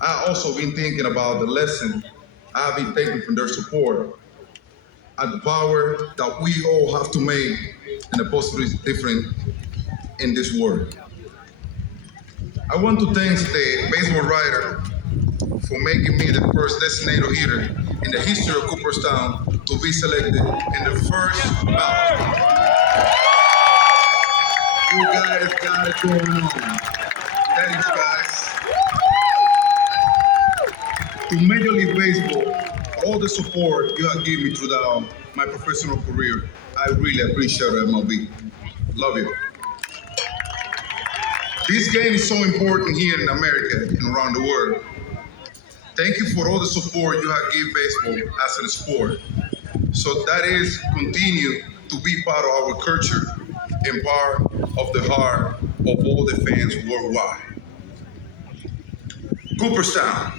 I also been thinking about the lesson I've been taking from their support and the power that we all have to make in a positive difference in this world. I want to thank the baseball writer for making me the first designated hitter in the history of Cooperstown to be selected in the first ballot. You guys got it going on. Thanks, guys. To Major League Baseball, all the support you have given me throughout my professional career, I really appreciate it, MLB. Love you. This game is so important here in America and around the world. Thank you for all the support you have given baseball as a sport. So that is continue to be part of our culture and part of the heart of all the fans worldwide. Cooperstown.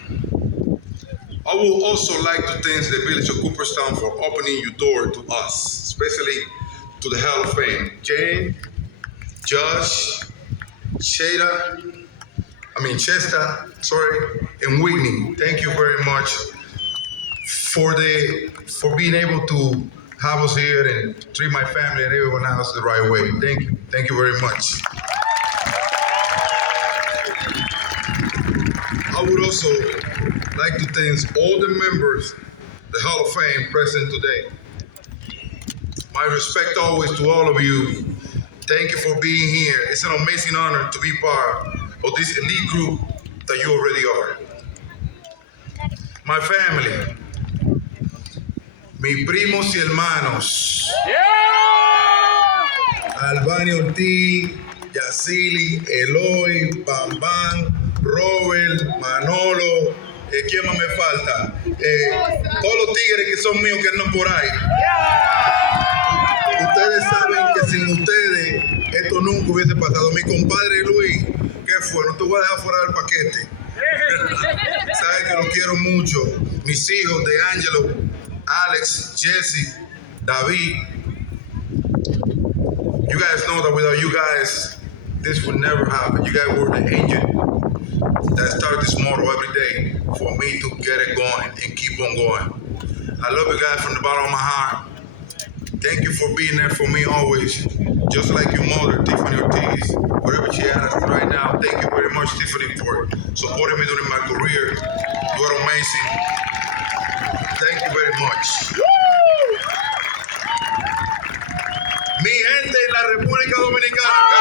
I would also like to thank the village of Cooperstown for opening your door to us, especially to the Hall of Fame. Jane, Josh, Chester, and Whitney. Thank you very much for being able to have us here and treat my family and everyone else the right way. Thank you. Thank you very much. I would also like to thank all the members of the Hall of Fame present today. My respect always to all of you. Thank you for being here. It's an amazing honor to be part of this elite group that you already are. My family, mis primos y hermanos, Albani Ortiz, Yacili, Eloy, Bambán, Robert, Manolo, ¿quién más me falta? Todos los tigres que son míos que andan por ahí. Ustedes saben que sin ustedes esto nunca hubiese pasado. Mi compadre Luis, ¿qué fue? No te voy a dejar fuera del paquete. Sabes que los quiero mucho. Mis hijos de Angelo, Alex, Jesse, David. You guys know that without you guys, this would never happen. You guys were the engine that started this motor every day for me to get it going and keep on going. I love you guys from the bottom of my heart. Thank you for being there for me always. Just like your mother, Tiffany Ortiz, wherever she at right now. Thank you very much, Tiffany, for supporting me during my career. You are amazing. Thank you very much. Mi gente en la República Dominicana.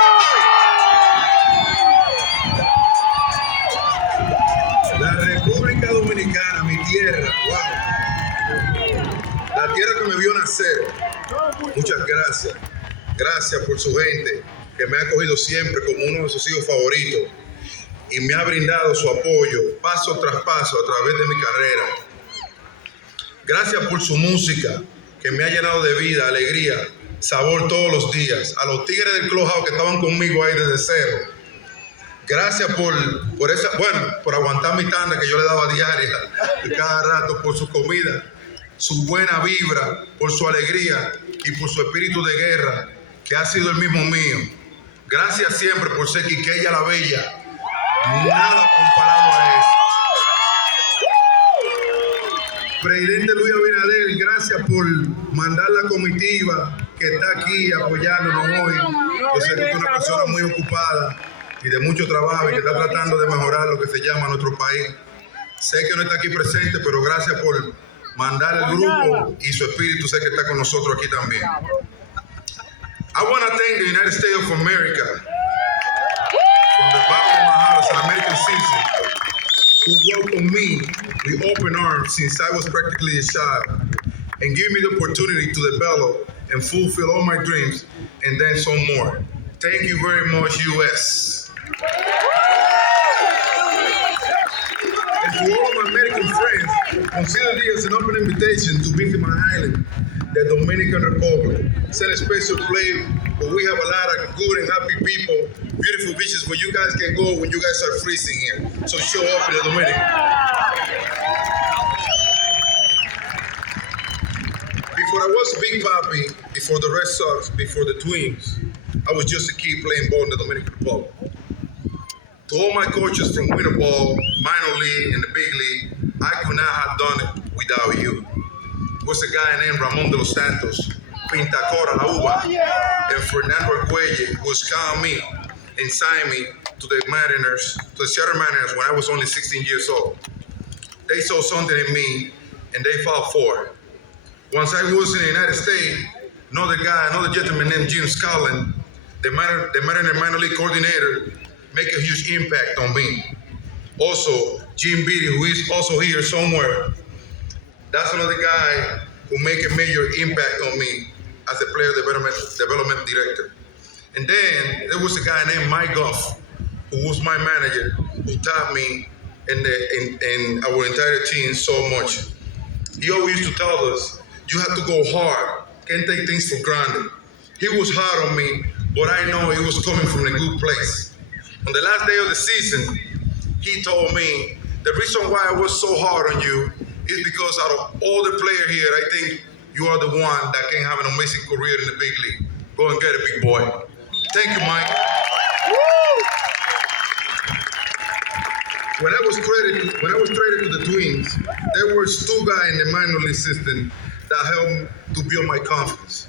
La República Dominicana, mi tierra. Wow. La tierra que me vio nacer. Muchas gracias. Gracias por su gente que me ha acogido siempre como uno de sus hijos favoritos y me ha brindado su apoyo paso tras paso a través de mi carrera. Gracias por su música que me ha llenado de vida, alegría, sabor todos los días. A los tigres del Clubhouse que estaban conmigo ahí desde cero. Gracias por aguantar mi tanda que yo le daba diaria cada rato, por su comida, su buena vibra, por su alegría y por su espíritu de guerra, que ha sido el mismo mío. Gracias siempre por ser Quiqueya la Bella. Nada comparado a eso. Presidente Luis Abinader, gracias por mandar la comitiva que está aquí apoyándonos hoy. Yo sé que es una persona muy ocupada y de mucho trabajo y que está tratando de mejorar lo que se llama nuestro país. Sé que no está aquí presente, pero gracias por mandar el grupo y su espíritu sé que está con nosotros aquí también. I want to thank the United States of America from the bottom of my heart as an American citizen who welcomed me with open arms since I was practically a child and gave me the opportunity to develop and fulfill all my dreams and then some more. Thank you very much, U.S. And to all my American friends, consider this an open invitation to visit my island, the Dominican Republic. Send a special place where we have a lot of good and happy people, beautiful beaches where you guys can go when you guys are freezing here. So show up in the Dominican. Before I was Big Papi, before the Red Sox, before the Twins, I was just a kid playing ball in the Dominican Republic. To all my coaches from winter ball, minor league, and the big league, I could not have done it without you. It was a guy named Ramon de los Santos, Pintacora La Uva, and Fernando Arguelle who scouted me and signed me to the Mariners, to the Seattle Mariners when I was only 16 years old. They saw something in me and they fought for it. Once I was in the United States, another gentleman named Jim Scotland, the Mariner minor league coordinator, make a huge impact on me. Also, Jim Beatty, who is also here somewhere, that's another guy who make a major impact on me as a player development director. And then there was a guy named Mike Goff, who was my manager, who taught me and our entire team so much. He always used to tell us, you have to go hard, can't take things for granted. He was hard on me, but I know he was coming from a good place. On the last day of the season, he told me, the reason why I was so hard on you is because out of all the players here, I think you are the one that can have an amazing career in the big league. Go and get it, big boy. Thank you, Mike. When I was traded to the Twins, there were two guys in the minor league system that helped to build my confidence.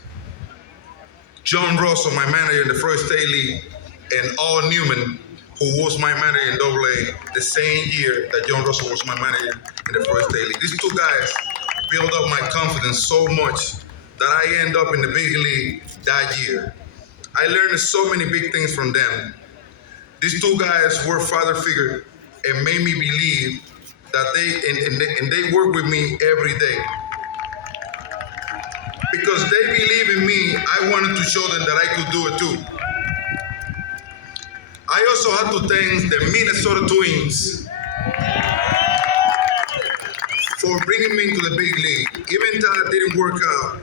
John Russell, my manager in the first state league, and Al Newman, who was my manager in AA the same year that John Russell was my manager in the first state league. These two guys built up my confidence so much that I ended up in the big league that year. I learned so many big things from them. These two guys were father figures and made me believe that they work with me every day. Because they believe in me, I wanted to show them that I could do it too. I also have to thank the Minnesota Twins for bringing me into the big league. Even though it didn't work out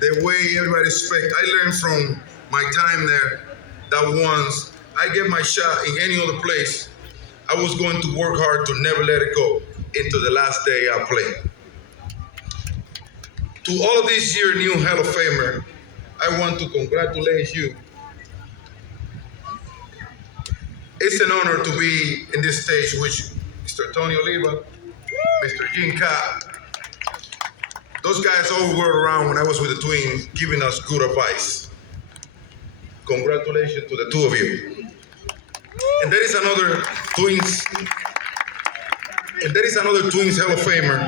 the way everybody expected, I learned from my time there that once I get my shot in any other place, I was going to work hard to never let it go into the last day I played. To all of these year new Hall of Famer, I want to congratulate you. It's an honor to be in this stage with Mr. Tony Oliva, Mr. Gene Cobb. Those guys all were around when I was with the Twins, giving us good advice. Congratulations to the two of you. And there is another Twins Hall of Famer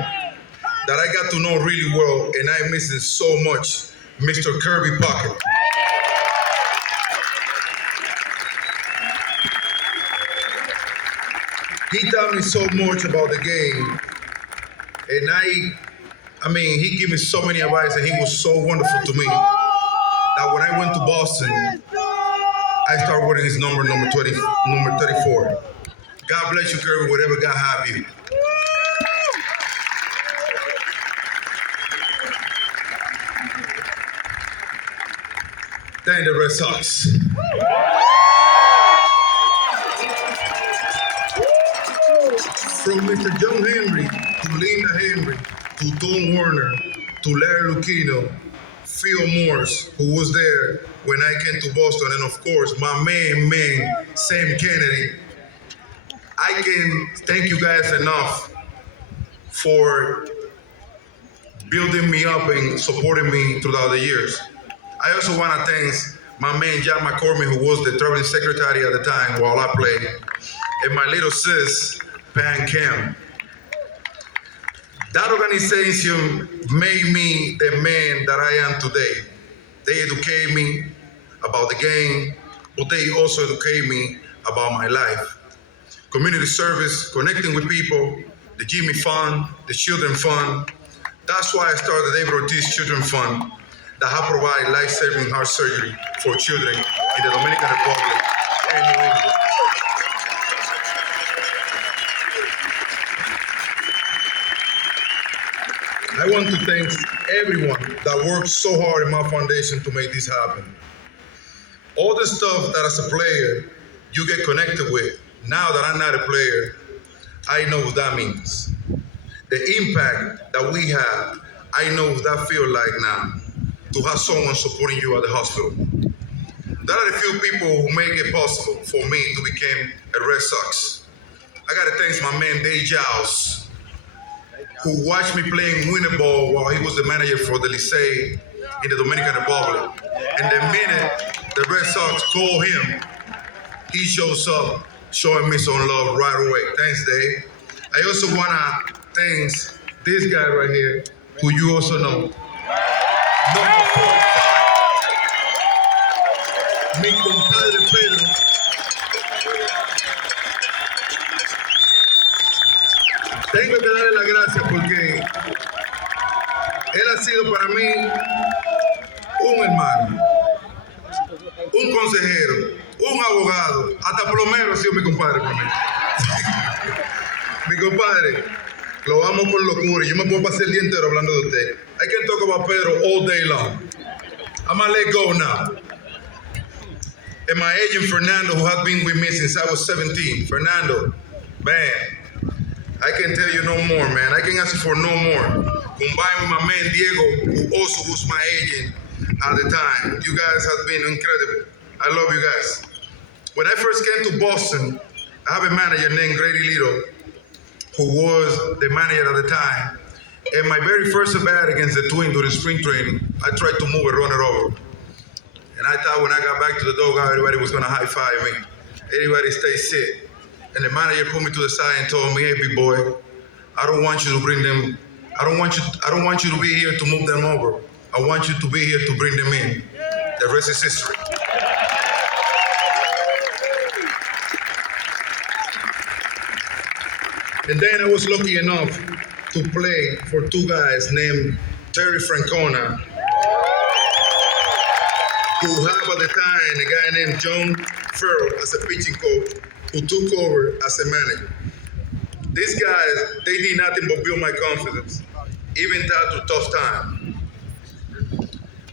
that I got to know really well, and I miss him so much, Mr. Kirby Puckett. He taught me so much about the game, and he gave me so many advice, and he was so wonderful to me that when I went to Boston, I started wearing his number 34. God bless you, Kirby, whatever God have you. Thank the Red Sox. From Mr. John Henry to Linda Henry to Tom Warner to Larry Lucchino, Phil Morse, who was there when I came to Boston, and of course, my man, Sam Kennedy. I can thank you guys enough for building me up and supporting me throughout the years. I also want to thank my man, John McCormick, who was the traveling secretary at the time while I played, and my little sis, Pan Kim. That organization made me the man that I am today. They educate me about the game, but they also educate me about my life. Community service, connecting with people, the Jimmy Fund, the Children Fund. That's why I started the David Ortiz Children Fund that have provided life-saving heart surgery for children in the Dominican Republic and New England. I want to thank everyone that worked so hard in my foundation to make this happen. All the stuff that as a player you get connected with, now that I'm not a player, I know what that means. The impact that we have, I know what that feels like now, to have someone supporting you at the hospital. There are a few people who make it possible for me to become a Red Sox. I gotta thank my man Dave Giles, who watched me playing winter ball while he was the manager for the Licey in the Dominican Republic. And the minute the Red Sox call him, he shows up, showing me some love right away. Thanks, Dave. I also wanna thank this guy right here, who you also know. Number 45. Mi compadre Pedro. Tengo que darle las gracias porque él ha sido para mí un hermano, un consejero, un abogado, hasta plomero ha sido mi compadre para mí. Mi compadre, lo amo con locura. Yo me puedo pasar el día entero hablando de usted. I can talk about Pedro all day long. I'm gonna let go now. And my agent Fernando, who has been with me since I was 17. Fernando, man, I can tell you no more, man. I can ask you for no more. Combined with my man Diego, who also was my agent at the time. You guys have been incredible. I love you guys. When I first came to Boston, I have a manager named Grady Little, who was the manager at the time. And my very first at bat against the Twins during spring training, I tried to move and run it over. And I thought when I got back to the dugout, everybody was gonna high five me. Everybody stay sit. And the manager pulled me to the side and told me, "Hey, big boy, I don't want you to bring them. I don't want you to be here to move them over. I want you to be here to bring them in. The rest is history." And then I was lucky enough to play for two guys named Terry Francona, who had at the time a guy named John Farrell as a pitching coach, who took over as a manager. These guys, they did nothing but build my confidence, even through tough time.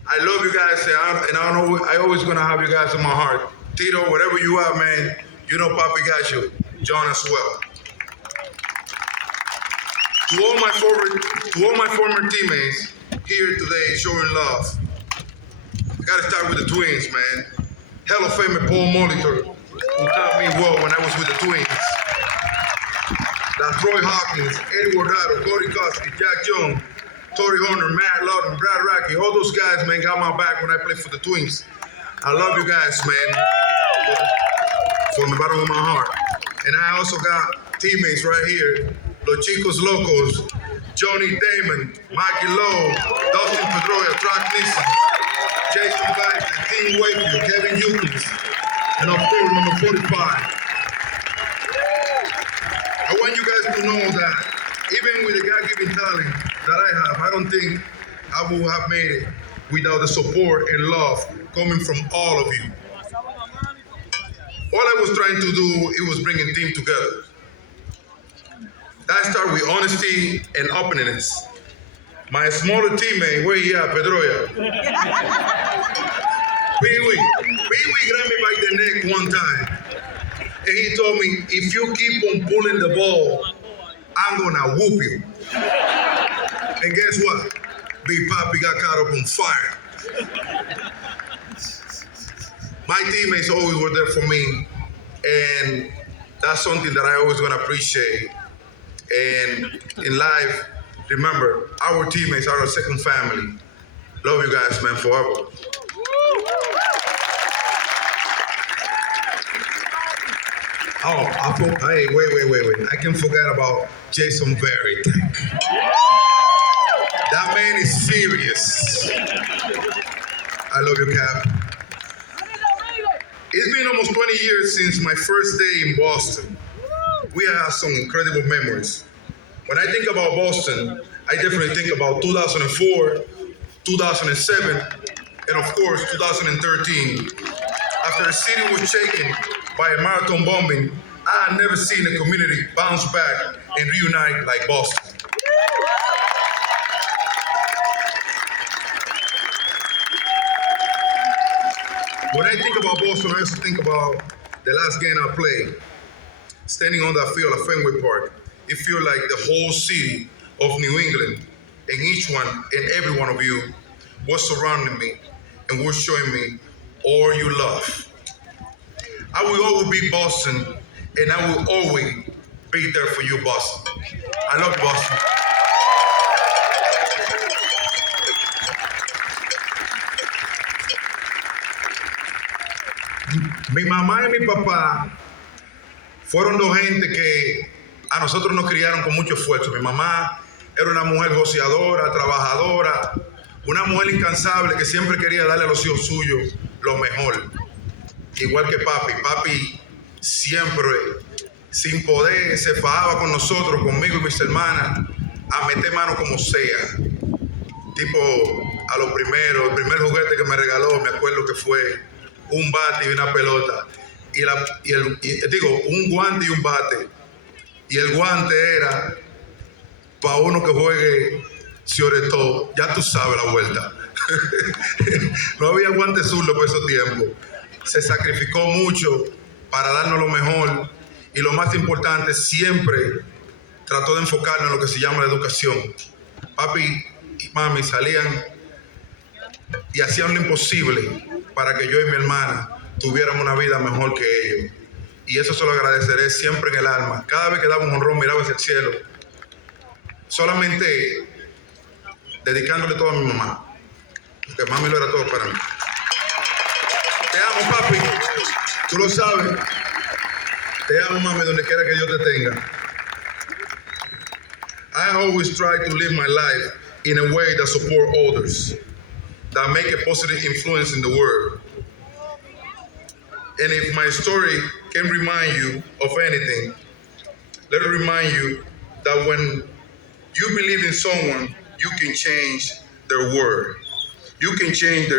I love you guys, and I always gonna have you guys in my heart. Tito, whatever you are, man, you know Papi got you. John as well. To all my former teammates here today showing love, I gotta start with the Twins, man. Hall of Famer Paul Molitor, who taught me well when I was with the Twins. That Troy Hawkins, Eddie Guardado, Cody Koski, Jack Jones, Torrey Horner, Matt Lawton, Brad Rackey, all those guys, man, got my back when I played for the Twins. I love you guys, man, from the bottom of my heart. And I also got teammates right here, Los Chicos Locos, Johnny Damon, Mikey Lowe, Dustin Pedroia, Track Nissen, Jason Banks, Team Wakefield, Kevin Hughes, and of course, number 45. I want you guys to know that even with the God-given talent that I have, I don't think I would have made it without the support and love coming from all of you. All I was trying to do, it was bring a team together. That started with honesty and openness. My smaller teammate, where he at, Pedroia? Pee-wee grabbed me by the neck one time. And he told me, "If you keep on pulling the ball, I'm gonna whoop you." And guess what? Big Papi got caught up on fire. My teammates always were there for me, and that's something that I always gonna appreciate. And in life, remember, our teammates are our second family. Love you guys, man, forever. Oh, hey, wait. I can forget about Jason Berry. That man is serious. I love you, Cap. It's been almost 20 years since my first day in Boston. We have some incredible memories. When I think about Boston, I definitely think about 2004, 2007, and of course, 2013. After the city was shaken by a marathon bombing, I had never seen a community bounce back and reunite like Boston. When I think about Boston, I also think about the last game I played. Standing on that field at Fenway Park, it feels like the whole city of New England and each one and every one of you was surrounding me and was showing me or you love. I will always be Boston, and I will always be there for you, Boston. I love Boston. Mi mamá y mi papá fueron dos gente que a nosotros nos criaron con mucho esfuerzo. Mi mamá era una mujer joseadora, trabajadora, una mujer incansable que siempre quería darle a los hijos suyos lo mejor. Igual que papi. Papi siempre, sin poder, se fajaba con nosotros, conmigo y mis hermanas, a meter mano como sea. Tipo, a lo primero, el primer juguete que me regaló, me acuerdo que fue un bate y una pelota. Un guante y un bate. Y el guante era para uno que juegue sobre todo. Ya tú sabes la vuelta. No había guante zurdo por esos tiempos. Se sacrificó mucho para darnos lo mejor. Y lo más importante, siempre trató de enfocarnos en lo que se llama la educación. Papi y mami salían y hacían lo imposible para que yo y mi hermana tuviéramos una vida mejor que ellos. Y eso se lo agradeceré siempre en el alma. Cada vez que daba un honrón, miraba hacia el cielo. Solamente dedicándole todo a mi mamá. Porque mami lo era todo para mí. Te amo, papi. Tú lo sabes. Te amo, mami, donde quiera que Dios te tenga. I always try to live my life in a way that support others, that make a positive influence in the world. And if my story can remind you of anything, let it remind you that when you believe in someone, you can change their world. You can change their